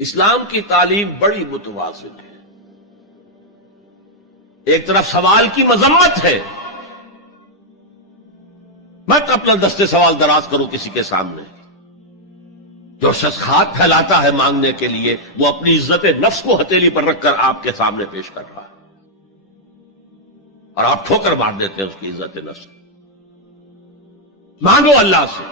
اسلام کی تعلیم بڑی متوازن ہے. ایک طرف سوال کی مذمت ہے، مت اپنا دستے سوال دراز کرو کسی کے سامنے. جو شخص ہاتھ پھیلاتا ہے مانگنے کے لیے وہ اپنی عزت نفس کو ہتھیلی پر رکھ کر آپ کے سامنے پیش کر رہا ہے، اور آپ ٹھوکر مار دیتے ہیں اس کی عزت نفس. مانگو اللہ سے،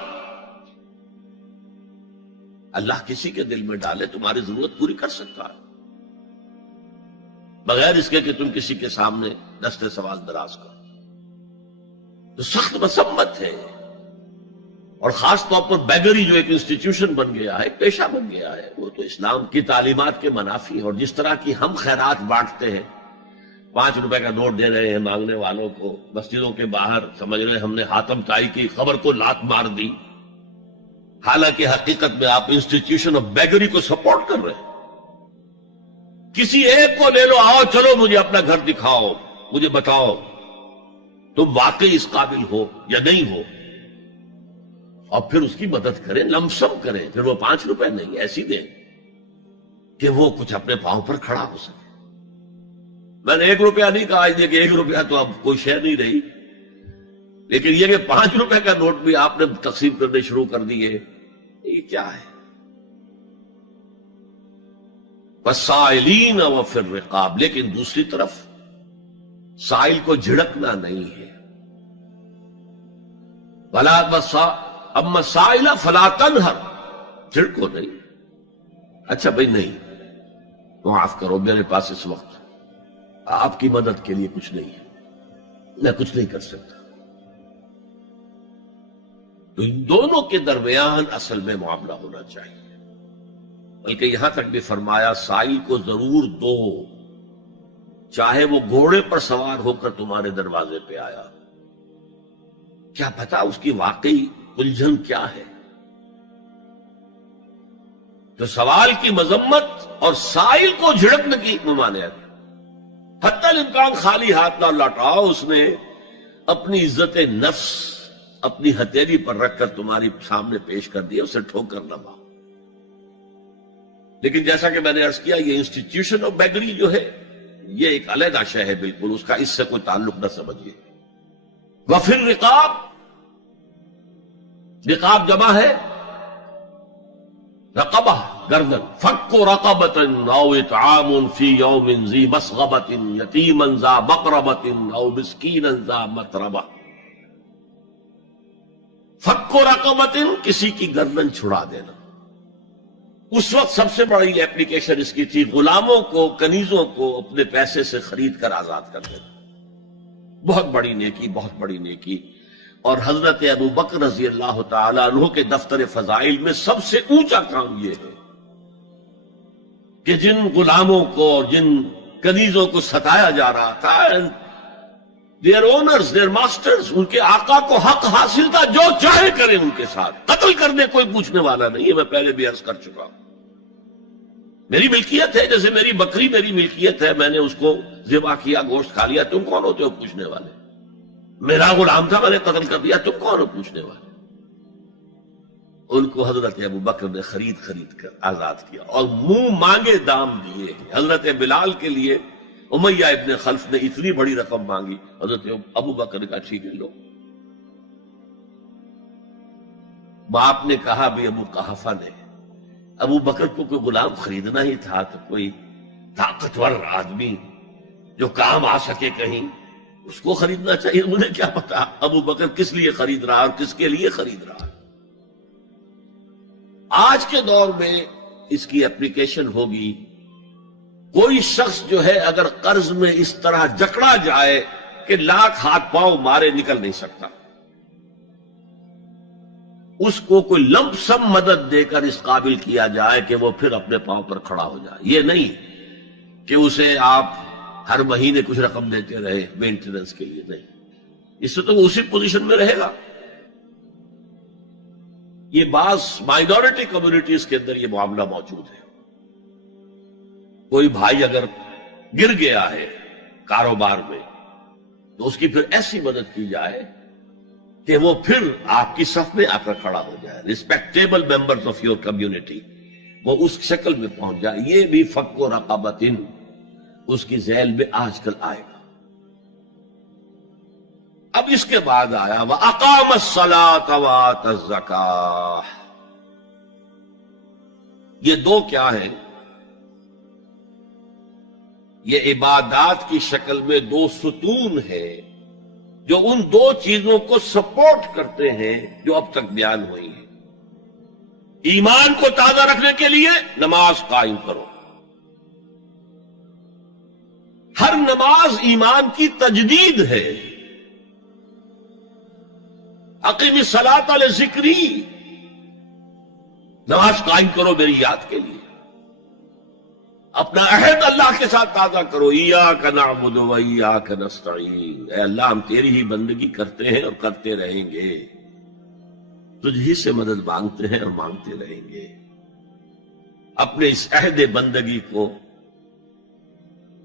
اللہ کسی کے دل میں ڈالے تمہاری ضرورت پوری کر سکتا ہے، بغیر اس کے کہ تم کسی کے سامنے دستے سوال دراز کرو. تو سخت مذمت ہے. اور خاص طور پر بیگری جو ایک انسٹیٹیوشن بن گیا ہے، ایک پیشہ بن گیا ہے، وہ تو اسلام کی تعلیمات کے منافی. اور جس طرح کی ہم خیرات بانٹتے ہیں، 5 روپے کا نوٹ دے رہے ہیں مانگنے والوں کو مسجدوں کے باہر، سمجھ رہے ہم نے حاتم طائی کی خبر کو لات مار دی، حالانکہ حقیقت میں آپ انسٹیٹیوشن آف بیگری کو سپورٹ کر رہے ہیں. کسی ایک کو لے لو، آؤ چلو مجھے اپنا گھر دکھاؤ، مجھے بتاؤ تم واقعی اس قابل ہو یا نہیں ہو، اور پھر اس کی مدد کریں، لمسم کریں. پھر وہ 5 روپے نہیں ایسی دیں کہ وہ کچھ اپنے پاؤں پر کھڑا ہو سکے. میں نے 1 روپیہ نہیں کہا کہ 1 روپیہ تو اب کوئی شے نہیں رہی، لیکن یہ کہ 5 روپے کا نوٹ بھی آپ نے تقسیم کرنے شروع کر دیے، یہ کیا ہے؟ وَالسَّائِلِينَ وَفِي الرِّقَابِ. لیکن دوسری طرف سائل کو جھڑکنا نہیں ہے. اما السائل فلا تنہر، جھڑکو نہیں. اچھا بھائی نہیں، معاف کرو میرے پاس اس وقت آپ کی مدد کے لیے کچھ نہیں ہے، میں کچھ نہیں کر سکتا. تو ان دونوں کے درمیان اصل میں معاملہ ہونا چاہیے. بلکہ یہاں تک بھی فرمایا سائل کو ضرور دو، چاہے وہ گھوڑے پر سوار ہو کر تمہارے دروازے پہ آیا. کیا پتا اس کی واقعی الجھن کیا ہے. تو سوال کی مذمت اور سائل کو جھڑکنے کی ممانعت. حتی الامکان خالی ہاتھ نہ لوٹاؤ. اس نے اپنی عزت نفس اپنی ہتھیلی پر رکھ کر تمہاری سامنے پیش کر دیا، اسے ٹھوکر نہ مارو. لیکن جیسا کہ میں نے عرض کیا، یہ انسٹیٹیوشن آف بیگری جو ہے یہ ایک علیحدہ شے ہے، بالکل اس کا اس سے کوئی تعلق نہ سمجھیے. وفی الرقاب، رقاب جمع ہے رقبہ، گردن. فک رقبۃ او اطعام فی یوم ذی مسغبۃ یتیما ذا مقربۃ او مسکینا ذا متربہ. فک رقبۃ، کسی کی گردن چھڑا دینا. اس وقت سب سے بڑی ایپلیکیشن اس کی تھی غلاموں کو، کنیزوں کو اپنے پیسے سے خرید کر آزاد کر دینا. بہت بڑی نیکی، بہت بڑی نیکی. اور حضرت ابو بکر رضی اللہ تعالیٰ عنہ کے دفتر فضائل میں سب سے اونچا کام یہ ہے کہ جن غلاموں کو اور جن کنیزوں کو ستایا جا رہا تھا، دیئر اونرز، دیئر ماسٹرز، ان کے آقا کو حق حاصل تھا، جو چاہے کریں ان کے ساتھ، قتل کرنے کوئی پوچھنے والا نہیں ہے. میں پہلے بھی عرض کر چکا ہوں، میری ملکیت ہے، جیسے میری بکری میری ملکیت ہے، میں نے اس کو ذبح کیا، گوشت کھا لیا، تم کون ہوتے ہو پوچھنے والے؟ میرا غلام تھا، میں نے قتل کر دیا، تم کون ہو پوچھنے والے؟ ان کو حضرت ابو بکر نے خرید کر آزاد کیا اور منہ مانگے دام دیے. حضرت بلال کے لیے امیہ ابن خلف نے اتنی بڑی رقم مانگی، حضرت ابو بکر کا ٹھیک ہے لو. باپ نے کہا بھی ابو قحافہ نے، ابو بکر کو کوئی غلام خریدنا ہی تھا تو کوئی طاقتور آدمی جو کام آ سکے کہیں، اس کو خریدنا چاہیے. انہیں کیا پتا ابو بکر کس لیے خرید رہا اور کس کے لیے خرید رہا. آج کے دور میں اس کی اپلیکیشن ہوگی. کوئی شخص جو ہے اگر قرض میں اس طرح جکڑا جائے کہ لاکھ ہاتھ پاؤں مارے نکل نہیں سکتا، اس کو کوئی لمپ سم مدد دے کر اس قابل کیا جائے کہ وہ پھر اپنے پاؤں پر کھڑا ہو جائے. یہ نہیں کہ اسے آپ ہر مہینے کچھ رقم دیتے رہے مینٹیننس کے لیے، نہیں. اس سے تو وہ اسی پوزیشن میں رہے گا. یہ بعض مائنورٹی کمیونٹیز کے اندر یہ معاملہ موجود ہے. کوئی بھائی اگر گر گیا ہے کاروبار میں تو اس کی پھر ایسی مدد کی جائے کہ وہ پھر آپ کی صف میں آ کر کھڑا ہو جائے. Respectable members of your community وہ اس شکل میں پہنچ جائے. یہ بھی فک و رقبۃ اس کی ذیل میں آج کل آئے گا. اب اس کے بعد آیا وَأَقَامَ الصَّلَاةَ وَآتَى الزَّكَاةَ. یہ دو کیا ہیں؟ یہ عبادات کی شکل میں دو ستون ہیں جو ان دو چیزوں کو سپورٹ کرتے ہیں جو اب تک بیان ہوئی ہیں. ایمان کو تازہ رکھنے کے لیے نماز قائم کرو. ہر نماز ایمان کی تجدید ہے. اقیم الصلاۃ لذکری، نماز قائم کرو میری یاد کے لیے. اپنا عہد اللہ کے ساتھ تازہ کرو. ایاک نعبد و ایاک نستعین، اے اللہ ہم تیری ہی بندگی کرتے ہیں اور کرتے رہیں گے، تجھ ہی سے مدد مانگتے ہیں اور مانگتے رہیں گے. اپنے اس عہد بندگی کو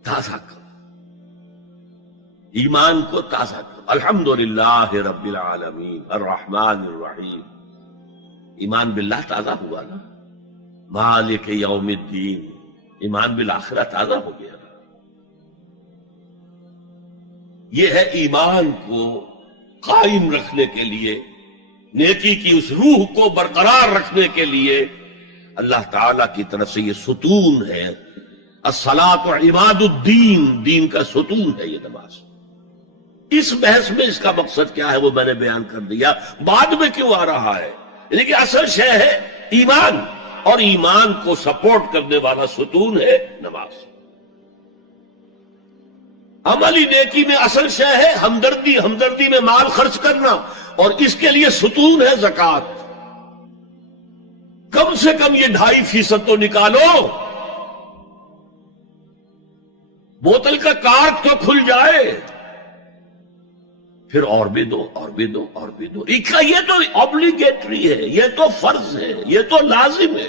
تازہ کرو، ایمان کو تازہ کرو. الحمدللہ رب العالمین الرحمن الرحیم. ایمان باللہ تازہ ہوا نا. مالک یوم الدین، ایمان بالآخرہ تازہ ہو گیا. یہ ہے ایمان کو قائم رکھنے کے لیے، نیکی کی اس روح کو برقرار رکھنے کے لیے اللہ تعالی کی طرف سے یہ ستون ہے. الصلاۃ عماد الدین، دین کا ستون ہے یہ نماز. اس بحث میں اس کا مقصد کیا ہے وہ میں نے بیان کر دیا. بعد میں کیوں آ رہا ہے؟ یعنی کہ اصل شے ہے ایمان، اور ایمان کو سپورٹ کرنے والا ستون ہے نماز. عملی نیکی میں اصل شے ہے ہمدردی، ہمدردی میں مال خرچ کرنا، اور اس کے لیے ستون ہے زکوٰۃ. کم سے کم یہ 2.5% تو نکالو، بوتل کا کارک تو کھل جائے، پھر اور بھی دو اور بھی دو اور بھی دو. یہ تو obligatory ہے، یہ تو فرض ہے، یہ تو لازم ہے.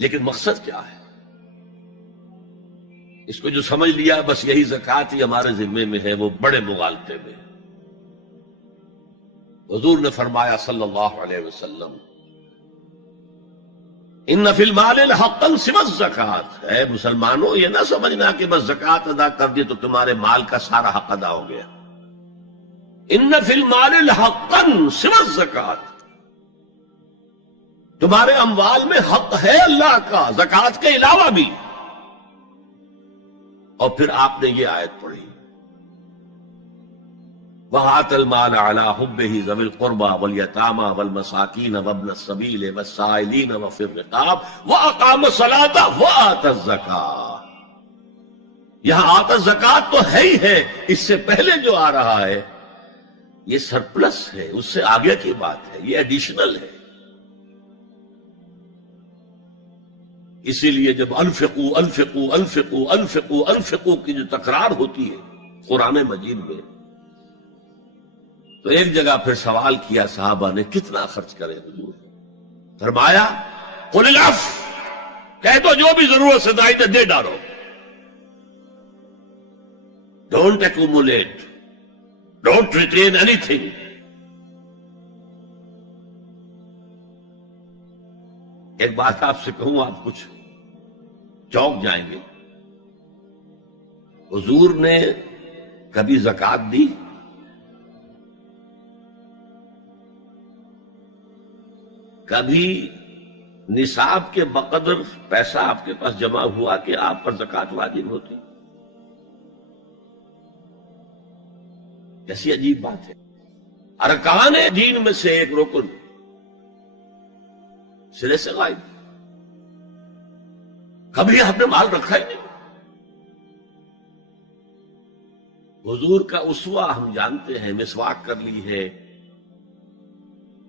لیکن مقصد کیا ہے؟ اس کو جو سمجھ لیا بس یہی زکوٰۃ ہی ہمارے ذمے میں ہے، وہ بڑے مغالطے میں. حضور نے فرمایا صلی اللہ علیہ وسلم ان فی المال حقا سوى الزکوٰۃ. اے مسلمانوں یہ نہ سمجھنا کہ بس زکوٰۃ ادا کر دی تو تمہارے مال کا سارا حق ادا ہو گیا. ان فی المال حقا سوى الزکوٰۃ، تمہارے اموال میں حق ہے اللہ کا زکوٰۃ کے علاوہ بھی. اور پھر آپ نے یہ آیت پڑھی وَآتَى الْمَالَ عَلَىٰ حُبِّهِ ذَوِي الْقُرْبَىٰ وَالْيَتَامَىٰ وَالْمَسَاكِينَ وَابْنَ السَّبِيلِ وَالسَّائِلِينَ وَفِي الرِّقَابِ وَأَقَامَ الصَّلَاةَ وَآتَى الزَّكَاةَ. یہاں آتا زکوٰۃ تو ہے ہی ہے، اس سے پہلے جو آ رہا ہے یہ سرپلس ہے، اس سے آگے کی بات ہے، یہ ایڈیشنل ہے. اسی لیے جب انفقوا انفقوا انفقوا انفقوا انفقوا کی جو تکرار ہوتی ہے قرآن مجید میں، تو ایک جگہ پھر سوال کیا صحابہ نے کتنا خرچ کرے حضور؟ فرمایا قل العفو، کہہ دو جو بھی ضرورت سے زائد دے ڈالو. Don't accumulate, don't retain any thing. ایک بات آپ سے کہوں، آپ کچھ چونک جائیں گے. حضور نے کبھی زکوٰۃ دی؟ کبھی نصاب کے بقدر پیسہ آپ کے پاس جمع ہوا کہ آپ پر زکوٰۃ واجب ہوتی؟ کیسی عجیب بات ہے. ارکان دین میں سے ایک رکن سرے سے غائب. کبھی آپ نے مال رکھا ہی نہیں. حضور کا اسوہ ہم جانتے ہیں، مسواک کر لی ہے،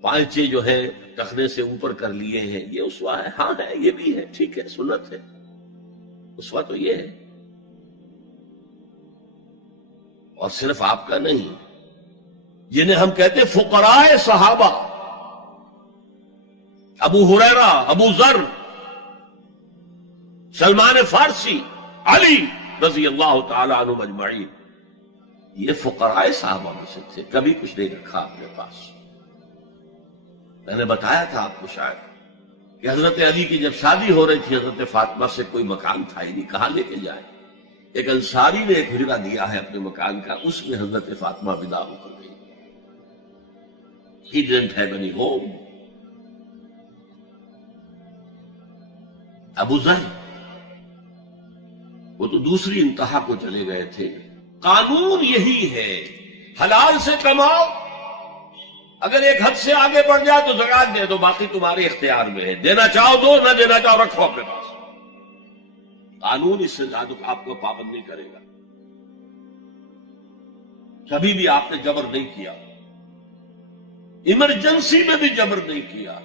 پانچے جو ہے ٹخنے سے اوپر کر لیے ہیں، یہ اسوہ ہے. ہاں ہے، یہ بھی ہے، ٹھیک ہے، سنت ہے. اسوہ تو یہ ہے. اور صرف آپ کا نہیں، جنہیں ہم کہتے فقراء صحابہ، ابو ہریرہ، ابو ذر، سلمان فارسی، علی رضی اللہ تعالی عنہ اجمعین، یہ فقراء صحابہ میں سے تھے. کبھی کچھ نہیں رکھا اپنے پاس. میں نے بتایا تھا آپ کو شاید کہ حضرت علی کی جب شادی ہو رہی تھی حضرت فاطمہ سے کوئی مکان تھا ہی نہیں، کہاں لے کے جائے؟ ایک انصاری نے ایک حجرہ دیا ہے اپنے مکان کا، اس میں حضرت فاطمہ ودا ہو کر گئی. He didn't have any home. ابو ذر وہ تو دوسری انتہا کو چلے گئے تھے. قانون یہی ہے، حلال سے کماؤ، اگر ایک حد سے آگے بڑھ جائے تو زکات دے دو، باقی تمہارے اختیار میں ہے، دینا چاہو دو، نہ دینا چاہو رکھو اپنے پاس. قانون اس سے زیادہ آپ کو پابند نہیں کرے گا. کبھی بھی آپ نے جبر نہیں کیا، ایمرجنسی میں بھی جبر نہیں کیا.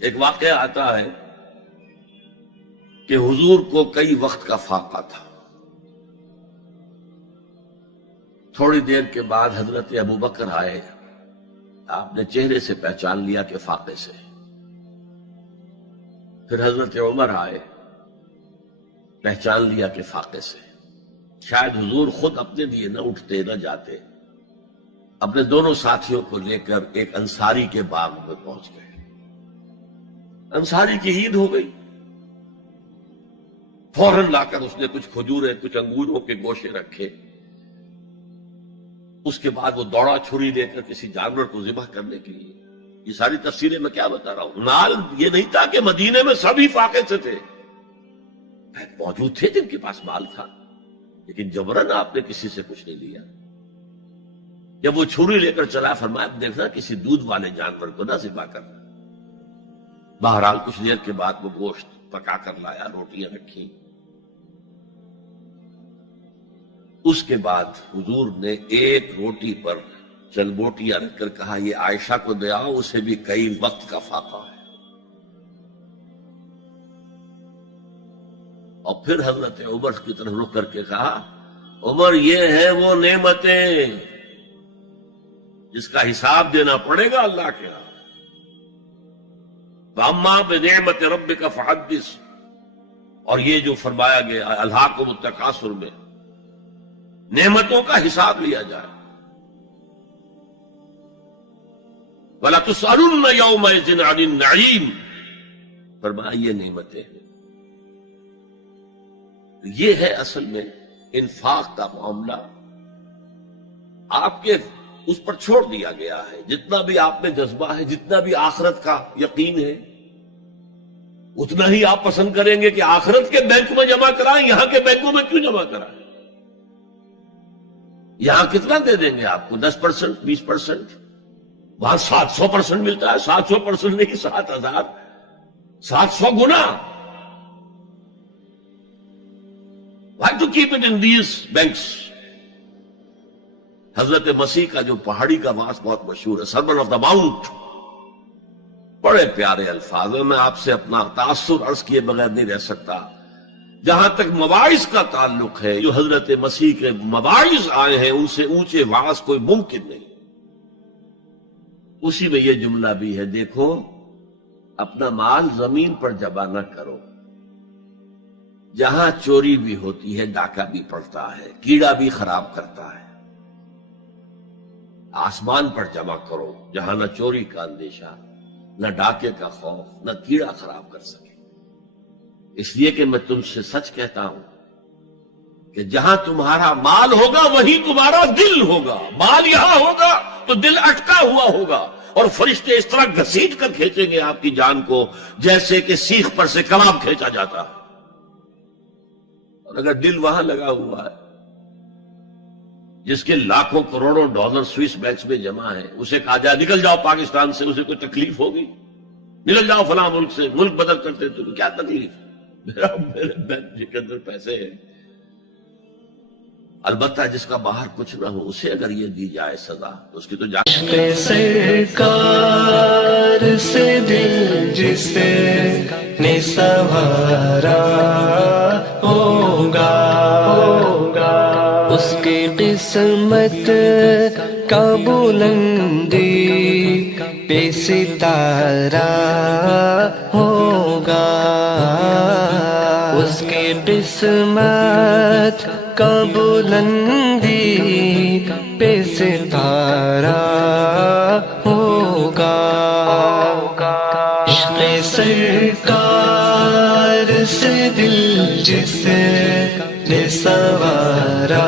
ایک واقعہ آتا ہے کہ حضور کو کئی وقت کا فاقہ تھا. تھوڑی دیر کے بعد حضرت ابو بکر آئے، آپ نے چہرے سے پہچان لیا کہ فاقے سے. پھر حضرت عمر آئے، پہچان لیا کہ فاقے سے. شاید حضور خود اپنے لیے نہ اٹھتے نہ جاتے، اپنے دونوں ساتھیوں کو لے کر ایک انصاری کے باغ میں پہنچ گئے. انصاری کی عید ہو گئی، فوراً لا کر اس نے کچھ کھجوریں کچھ انگوروں کے گوشے رکھے. اس کے بعد وہ دوڑا چھری لے کر کسی جانور کو ذبح کرنے کے لیے. یہ ساری تفصیلیں میں کیا بتا رہا ہوں. نال یہ نہیں تھا کہ مدینے میں سبھی فاقے سے تھے، موجود تھے جن کے پاس مال تھا، لیکن جبرن آپ نے کسی سے کچھ نہیں لیا. جب وہ چھری لے کر چلا، فرمایا دیکھنا کسی دودھ والے جانور کو نہ ذبح کرنا. بہرحال کچھ دیر کے بعد وہ گوشت پکا کر لایا، روٹیاں رکھی. اس کے بعد حضور نے ایک روٹی پر چند بوٹیاں رکھ کر کہا یہ عائشہ کو دے آؤ، اسے بھی کئی وقت کا فاقہ ہے. اور پھر حضرت عمر کی طرف رخ کر کے کہا عمر یہ ہے وہ نعمتیں جس کا حساب دینا پڑے گا اللہ کے ہاں. وَأَمَّا بِنِعْمَةِ رَبِّكَ فَحَدِّثْ، اور یہ جو فرمایا گیا أَلْهَاكُمُ التَّكَاثُرُ میں نعمتوں کا حساب لیا جائے. وَلَا تُسْأَلُنَّ يَوْمَئِذٍ عَنِ النَّعِيمِ، فرمایا یہ نعمتیں ہیں. یہ ہے اصل میں انفاق کا معاملہ. آپ کے اس پر چھوڑ دیا گیا ہے. جتنا بھی آپ میں جذبہ ہے، جتنا بھی آخرت کا یقین ہے، اتنا ہی آپ پسند کریں گے کہ آخرت کے بینک میں جمع کرائیں، یہاں کے بینکوں میں کیوں جمع کرائیں. یہاں کتنا دے دیں گے آپ کو؟ 10%، 20%. وہاں 700% ملتا ہے. 700% نہیں، 7000، 700 گنا. Why to keep it in these banks؟ حضرت مسیح کا جو پہاڑی کا واس بہت مشہور ہے، سرمن آف دا ماؤنٹ، بڑے پیارے الفاظ ہیں. میں آپ سے اپنا تاثر عرض کیے بغیر نہیں رہ سکتا. جہاں تک مواعظ کا تعلق ہے، جو حضرت مسیح کے مواعظ آئے ہیں ان سے اونچے واعظ کوئی ممکن نہیں. اسی میں یہ جملہ بھی ہے، دیکھو اپنا مال زمین پر جمع نہ کرو. جہاں چوری بھی ہوتی ہے ڈاکہ بھی پڑتا ہے، کیڑا بھی خراب کرتا ہے. آسمان پر جمع کرو جہاں نہ چوری کا اندیشہ، نہ ڈاکے کا خوف، نہ کیڑا خراب کر سکے. اس لیے کہ میں تم سے سچ کہتا ہوں کہ جہاں تمہارا مال ہوگا وہیں تمہارا دل ہوگا. مال یہاں ہوگا تو دل اٹکا ہوا ہوگا، اور فرشتے اس طرح گھسیٹ کر کھینچیں گے آپ کی جان کو جیسے کہ سیخ پر سے کباب کھینچا جاتا ہے. اور اگر دل وہاں لگا ہوا ہے جس کے لاکھوں کروڑوں ڈالر سوئس بینکس میں جمع ہے، اسے کہا جائے نکل جاؤ پاکستان سے، اسے کوئی تکلیف ہوگی؟ نکل جاؤ فلاں ملک سے، ملک بدل کرتے تو کیا تکلیف؟ میرے بینک کے اندر پیسے ہیں. البتہ جس کا باہر کچھ نہ ہو اسے اگر یہ دی جائے سزا تو اس کی تو جان. سرکار سے دل جسے نے سنوارا ہوگا، اس کی قسمت کا بلندی پہ ستارہ ہوگا، اس کی قسمت کا بلندی پہ ستارہ ہوگا. سرکار سے دل جس نے سوارا